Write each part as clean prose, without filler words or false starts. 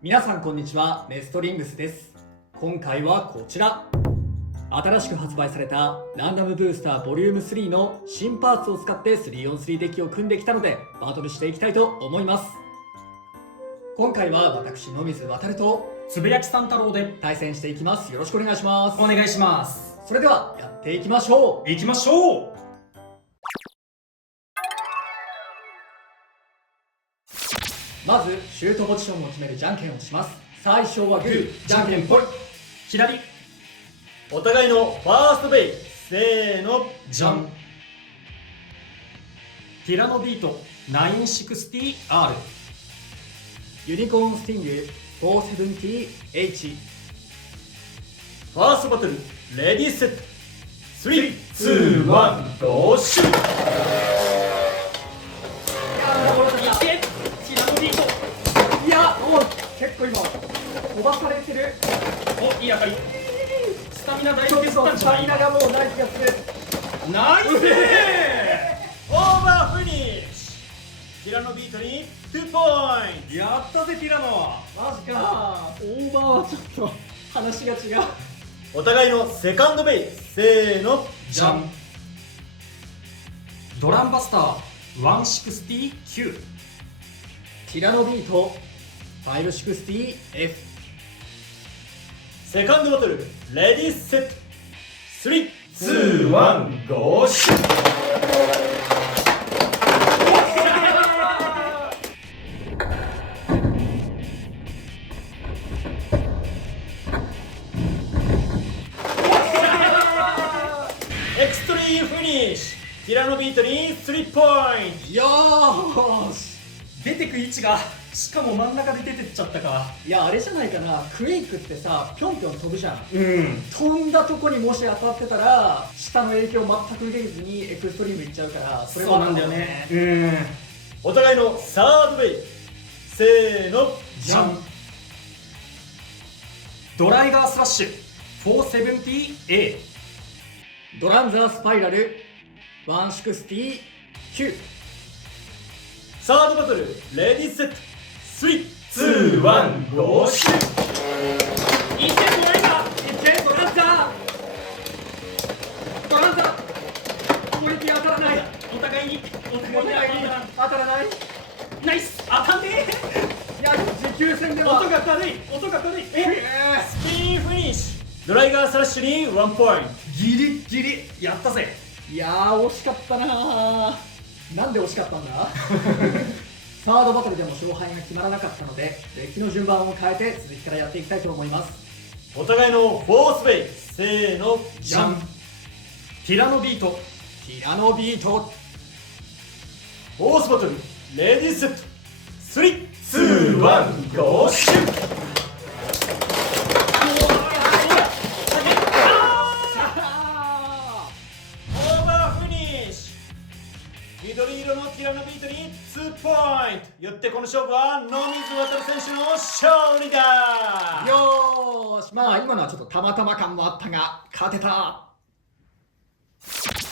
皆さんこんにちは、ネストリングスです。今回はこちら、新しく発売されたランダムブースターボリューム3の新パーツを使って 3on3 デッキを組んできたのでバトルしていきたいと思います。今回は私野水航とつぶやきさん太郎で対戦していきます。よろしくお願いします。お願いします。それではやっていきましょう。行きましょう。まずシュートポジションを決めるじゃんけんをします。最初はグー、じゃんけんぽい。左、お互いのファーストベイ、せーの、じゃん。ティラノビート 960R。 ユニコーンスティング 470H。 ファーストバトル、レディーセット、3、2、1、ゴーシュー。いや、もう結構今飛ばされてる。お、いい当たり。スタミナだいちょっぶ削ったとスタんじゃないミナがもうない気がする。ナイスオーバーフィニッシュ。ティラノビートに2ポインやったぜティラノ。マジか。オーバーはちょっと話が違う。ト。お互いのセカンドベイ、せーの、じゃん。ドランバスター 169。 ティラノビート 560F。 セカンドバトル、レディーセット、3、2、1、ゴーシュー。エクストリームフィニッシュ。ティラノビートに3ポイント。よーし。出てく位置がしかも真ん中で出てっちゃったか。いや、あれじゃないかな。クエイクってさ、ぴょんぴょん飛ぶじゃん。うん飛んだとこにもし当たってたら下の影響全く受けずにエクストリームいっちゃうから、それはそうなんだよね。お互いのサードベイ、せーの、じゃん。ドライガースラッシュ 470A。 ドランザースパイラル 169。 サードバトル、レディーセット、3、2、1、ゴーシュー。いけドライガー、いけドランザー、ドランザー、攻撃当たらない。お互いにお互いに当たらない。ナイス当たんねいや、でも持久戦でえ。は音が軽い音が軽い。スピンフィニッシュ。ドライガースラッシュに1ポイント。ギリギリやったぜ。いやー、惜しかったなー。なんで惜しかったんだサードバトルでも勝敗が決まらなかったので、デッキの順番を変えて続きからやっていきたいと思います。お互いのフォースベイ、せーの、じゃん。ティラノビートティラノビートフォースバトル、レディーセット、3、2、1、ゴーシュー。オーバーフィニッシュ。緑色のティラノビートに2ポイント。よってこの勝負は野水航選手の勝利だ。よーし、まあ今のはちょっとたまたま感もあったが勝てた。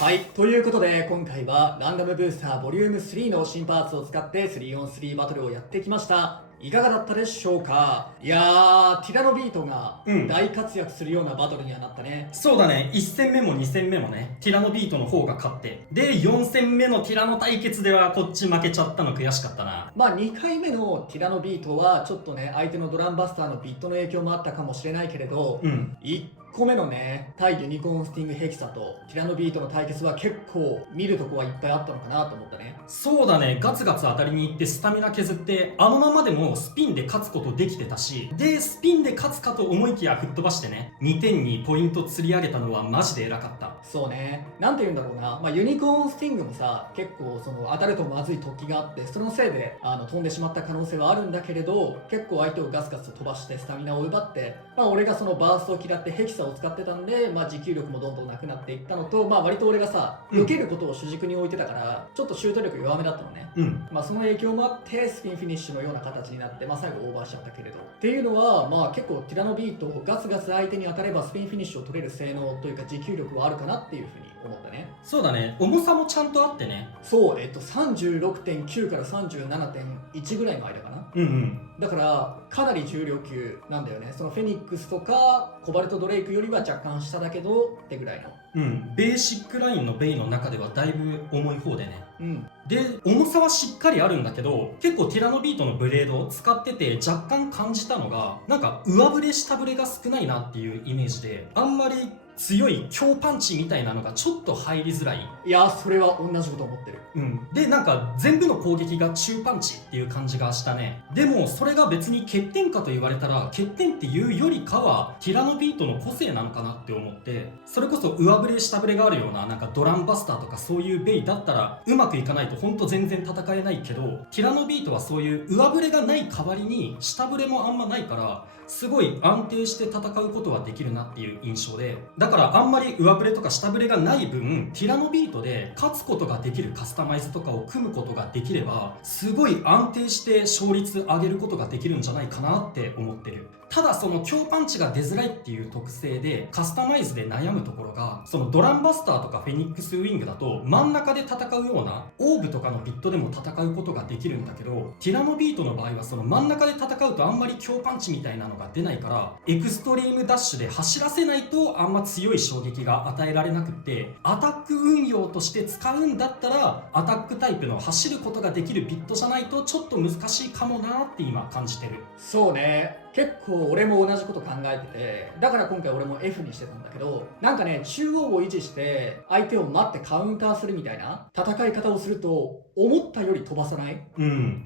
はい、ということで今回はランダムブースターボリューム3の新パーツを使って 3on3 バトルをやってきました。いかがだったでしょうか。いやー、ティラノビートが大活躍するようなバトルにはなったね。そうだね。1戦目も2戦目もねティラノビートの方が勝って、で4戦目のティラノ対決ではこっち負けちゃったの悔しかったな。まあ2回目のティラノビートはちょっとね、相手のドランバスターのビットの影響もあったかもしれないけれど、1個目のね、対ユニコーンスティングヘキサとティラノビートの対決は結構見るとこはいっぱいあったのかなと思ったね。そうだね。ガツガツ当たりに行ってスタミナ削ってあのままでもスピンで勝つことできてたし、でスピンで勝つかと思いきや吹っ飛ばしてね2点にポイント釣り上げたのはマジで偉かった。そうね、なんて言うんだろうな、まあ、ユニコーンスティングもさ、結構その当たるとまずい突起があって、そのせいで飛んでしまった可能性はあるんだけれど、結構相手をガスガスと飛ばしてスタミナを奪って、まあ俺がそのバーストを嫌ってヘキサを使ってたんで、まあ持久力もどんどんなくなっていったのと、まあ割と俺がさ、避けることを主軸に置いてたからちょっとシュート力弱めだったのね。まあその影響もあってスピンフィニッシュのような形になって、まあ最後オーバーしちゃったけれどっていうのは、まあ結構ティラノビートをガツガツ相手に当たればスピンフィニッシュを取れる性能というか持久力はあるかなっていうふうに思ったね。そうだね。重さもちゃんとあってね。そう、36.9から37.1ぐらいの間かな。うんうん。だからかなり重量級なんだよね。そのフェニックスとかコバルトドレイクよりは若干下だけどってぐらいの。うん、ベーシックラインのベイの中ではだいぶ重い方でね。うん、で、重さはしっかりあるんだけど、結構ティラノビートのブレードを使ってて若干感じたのが、なんか上振れ下振れが少ないなっていうイメージで、あんまり強い強パンチみたいなのがちょっと入りづらい。いやそれは同じこと思ってる。うん、でなんか全部の攻撃が中パンチっていう感じがしたね。でもそれが別に欠点かと言われたら欠点っていうよりかはティラノビートの個性なのかなって思って、それこそ上振れ下振れがあるようななんかドランバスターとかそういうベイだったらうまくいかないとほんと全然戦えないけど、ティラノビートはそういう上振れがない代わりに下振れもあんまないからすごい安定して戦うことはできるなっていう印象で、だからあんまり上振れとか下振れがない分ティラノビートで勝つことができるカスタマイズとかを組むことができればすごい安定して勝率上げることができるんじゃないかなって思ってる。ただその強パンチが出づらいっていう特性でカスタマイズで悩むところが、そのドランバスターとかフェニックスウィングだと真ん中で戦うようなオーブとかのビットでも戦うことができるんだけど、ティラノビートの場合はその真ん中で戦うとあんまり強パンチみたいなのが出ないから、エクストリームダッシュで走らせないとあんま強い衝撃が与えられなくって、アタック運用として使うんだったらアタックタイプの走ることができるビットじゃないとちょっと難しいかもなって今感じてる。そうね、結構俺も同じこと考えてて、だから今回俺も F にしてたんだけど、なんかね中央を維持して相手を待ってカウンターするみたいな戦い方をすると思ったより飛ばさない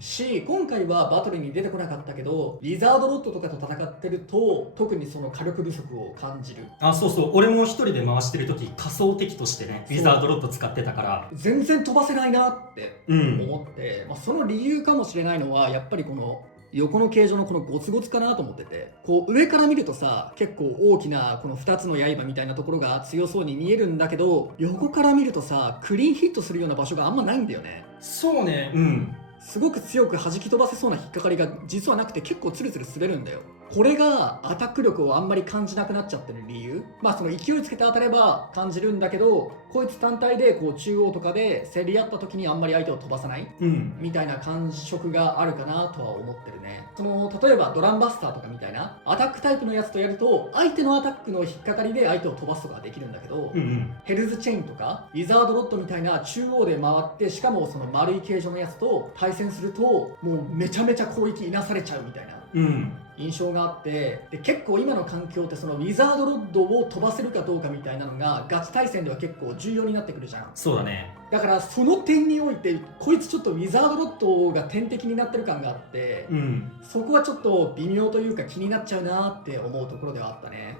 し、今回はバトルに出てこなかったけどリザードロッドとかと戦ってると特にその火力不足を感じる。あ、そうそう、俺も一人で回してる時仮想敵としてねウィザードロッド使ってたから全然飛ばせないなって思って、その理由かもしれないのはやっぱりこの横の形状のこのゴツゴツかなと思ってて、こう上から見るとさ結構大きなこの2つの刃みたいなところが強そうに見えるんだけど、横から見るとさクリーンヒットするような場所があんまないんだよね。そうね、すごく強く弾き飛ばせそうな引っかかりが実はなくて結構ツルツル滑るんだよ。これがアタック力をあんまり感じなくなっちゃってる理由。その勢いつけて当たれば感じるんだけど、こいつ単体でこう中央とかで競り合った時にあんまり相手を飛ばさない、みたいな感触があるかなとは思ってるね。その例えばドランバスターとかみたいなアタックタイプのやつとやると相手のアタックの引っかかりで相手を飛ばすとかができるんだけど、ヘルズチェインとかウィザードロッドみたいな中央で回ってしかもその丸い形状のやつと対戦するともうめちゃめちゃ攻撃いなされちゃうみたいな印象があって、で結構今の環境ってそのウィザードロッドを飛ばせるかどうかみたいなのがガチ対戦では結構重要になってくるじゃん。そうだね。だからその点においてこいつちょっとウィザードロッドが天敵になってる感があって、そこはちょっと微妙というか気になっちゃうなって思うところではあったね。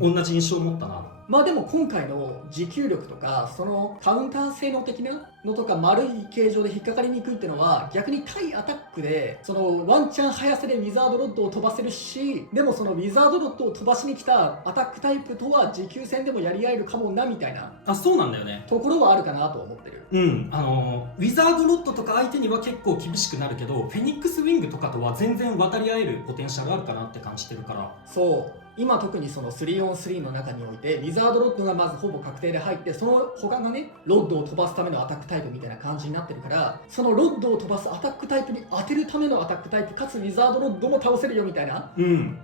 同じ印象を持ったな。でも今回の持久力とかそのカウンター性能的なのとか丸い形状で引っかかりにくいっていうのは逆に対アタックでそのワンチャン速さでウィザードロッドを飛ばせるし、でもそのウィザードロッドを飛ばしに来たアタックタイプとは持久戦でもやり合えるかもなみたいなそうなんだよね。ところはあるかなと思ってる。ウィザードロッドとか相手には結構厳しくなるけどフェニックスウィングとかとは全然渡り合えるポテンシャルあるかなって感じてるから。そう今特にその 3on3 の中においてウィザードロッドがまずほぼ確定で入って、その他がねロッドを飛ばすためのアタックタイプみたいな感じになってるから、そのロッドを飛ばすアタックタイプに当てるためのアタックタイプかつウィザードロッドも倒せるよみたいな、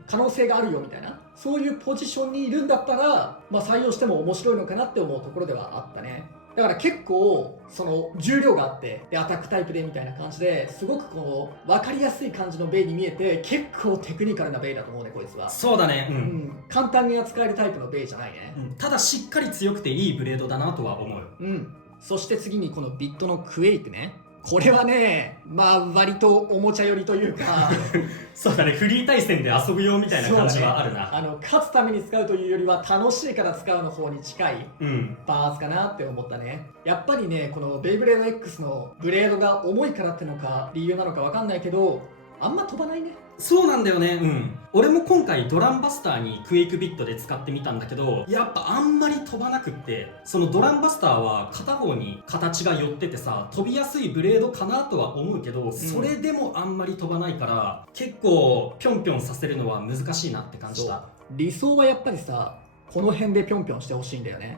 可能性があるよみたいな、そういうポジションにいるんだったら、採用しても面白いのかなって思うところではあったね。だから結構その重量があってでアタックタイプでみたいな感じですごくこう分かりやすい感じのベイに見えて結構テクニカルなベイだと思うねこいつは。そうだね、簡単に扱えるタイプのベイじゃないね、ただしっかり強くていいブレードだなとは思う。そして次にこのビットのクエイクね。これはね割とおもちゃ寄りというかそうだね、フリー対戦で遊ぶよみたいな感じはあるな。勝つために使うというよりは楽しいから使うの方に近いバースかなって思ったね。やっぱりねこのベイブレード X のブレードが重いからってのか理由なのかわかんないけどあんま飛ばないね。そうなんだよね。俺も今回ドランバスターにクエイクビットで使ってみたんだけど、やっぱあんまり飛ばなくって、そのドランバスターは片方に形が寄っててさ飛びやすいブレードかなとは思うけど、それでもあんまり飛ばないから結構ピョンピョンさせるのは難しいなって感じた。理想はやっぱりさこの辺でピョンピョンしてほしいんだよね。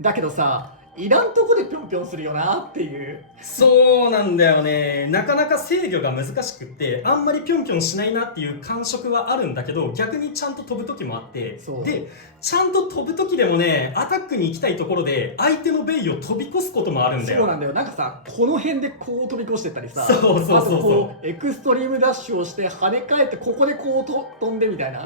だけどさいらんとこでぴょんぴょんするよなっていう。そうなんだよね。なかなか制御が難しくってあんまりぴょんぴょんしないなっていう感触はあるんだけど、逆にちゃんと飛ぶ時もあって、そうでちゃんと飛ぶ時でもね、アタックに行きたいところで相手のベイを飛び越すこともあるんだよ。そうなんだよ。なんかさ、この辺でこう飛び越してったりさ、そうそうそうそうあとこうエクストリームダッシュをして跳ね返ってここでこうと飛んでみたいな、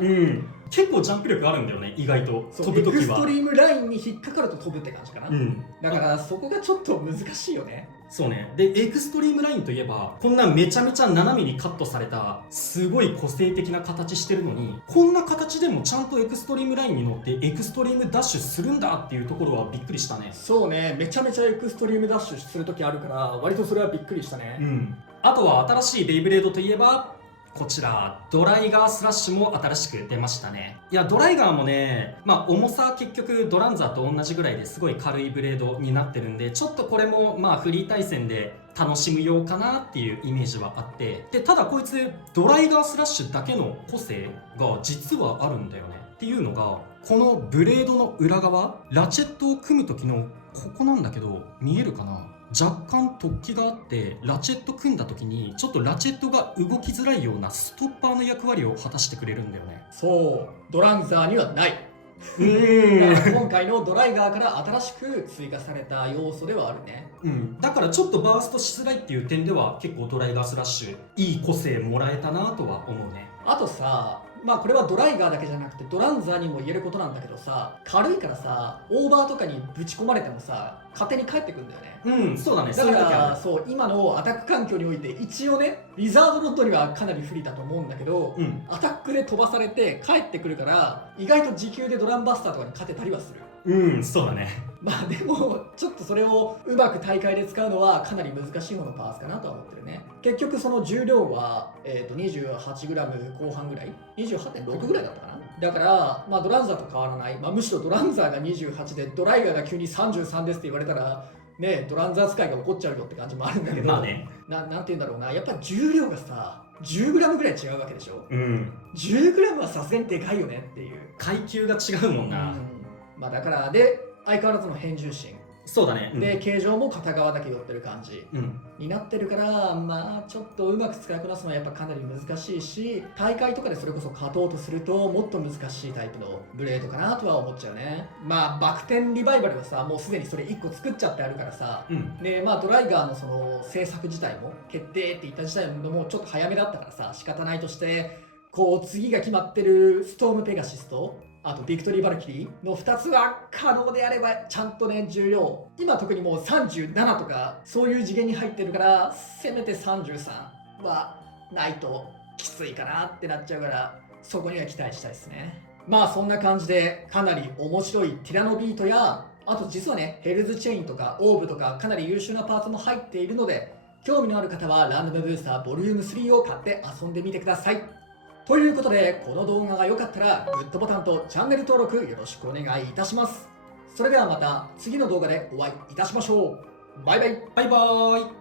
結構ジャンプ力あるんだよね、意外とそう飛ぶ時は。エクストリームラインに引っかかると飛ぶって感じかな、うんだからそこがちょっと難しいよね。そうね。でエクストリームラインといえば、こんなめちゃめちゃ斜めにカットされたすごい個性的な形してるのに、こんな形でもちゃんとエクストリームラインに乗ってエクストリームダッシュするんだっていうところはびっくりしたね。そうね、めちゃめちゃエクストリームダッシュするときあるから割とそれはびっくりしたね。あとは新しいベイブレードといえばこちらドライガースラッシュも新しく出ましたね。いやドライガーもね、重さ結局ドランザーと同じぐらいですごい軽いブレードになってるんで、ちょっとこれもフリー対戦で楽しむようかなっていうイメージはあって、でただこいつドライガースラッシュだけの個性が実はあるんだよね。っていうのがこのブレードの裏側、ラチェットを組む時のここなんだけど、見えるかな、若干突起があって、ラチェット組んだ時にちょっとラチェットが動きづらいようなストッパーの役割を果たしてくれるんだよね。そうドランザーにはない今回のドライガーから新しく追加された要素ではあるね。だからちょっとバーストしづらいっていう点では結構ドライガースラッシュいい個性もらえたなとは思うね。あとさ、これはドライガーだけじゃなくてドランザーにも言えることなんだけどさ、軽いからさオーバーとかにぶち込まれてもさ勝手に帰ってくんだよね。そうだね。だからそういう時ある。今のアタック環境において一応ねリザードロッドにはかなり不利だと思うんだけど、アタックで飛ばされて帰ってくるから意外と時給でドランバスターとかに勝てたりはする。そうだね。でもちょっとそれをうまく大会で使うのはかなり難しいものパーツかなとは思ってるね。結局その重量は、28g 後半ぐらい 28.6 ぐらいだったかな。だからドランザーと変わらない、むしろドランザーが28でドライガーが急に33ですって言われたらね、ドランザー使いが怒っちゃうよって感じもあるんだけど、なんて言うんだろうな、やっぱ重量がさ 10g ぐらい違うわけでしょ。10g はさすがにでかいよねっていう階級が違うもんな。だからで相変わらずの変重心そうだね。で形状も片側だけ寄ってる感じになってるから、ちょっとうまく使いこなすのはやっぱかなり難しいし、大会とかでそれこそ勝とうとするともっと難しいタイプのブレードかなとは思っちゃうね。バク転リバイバルはさもうすでにそれ1個作っちゃってあるからさ、でドライガーのその制作自体も決定って言った自体もちょっと早めだったからさ仕方ないとして、こう次が決まってるストームペガシスとあとビクトリー・バルキリーの2つは可能であればちゃんとね重量、今特にもう37とかそういう次元に入ってるから、せめて33はないときついかなってなっちゃうから、そこには期待したいですね。そんな感じでかなり面白いティラノビートや、あと実はねヘルズチェインとかオーブとかかなり優秀なパーツも入っているので、興味のある方はランダムブースターボリューム3を買って遊んでみてください。ということで、この動画が良かったらグッドボタンとチャンネル登録よろしくお願いいたします。それではまた次の動画でお会いいたしましょう。バイバイ。バイバーイ。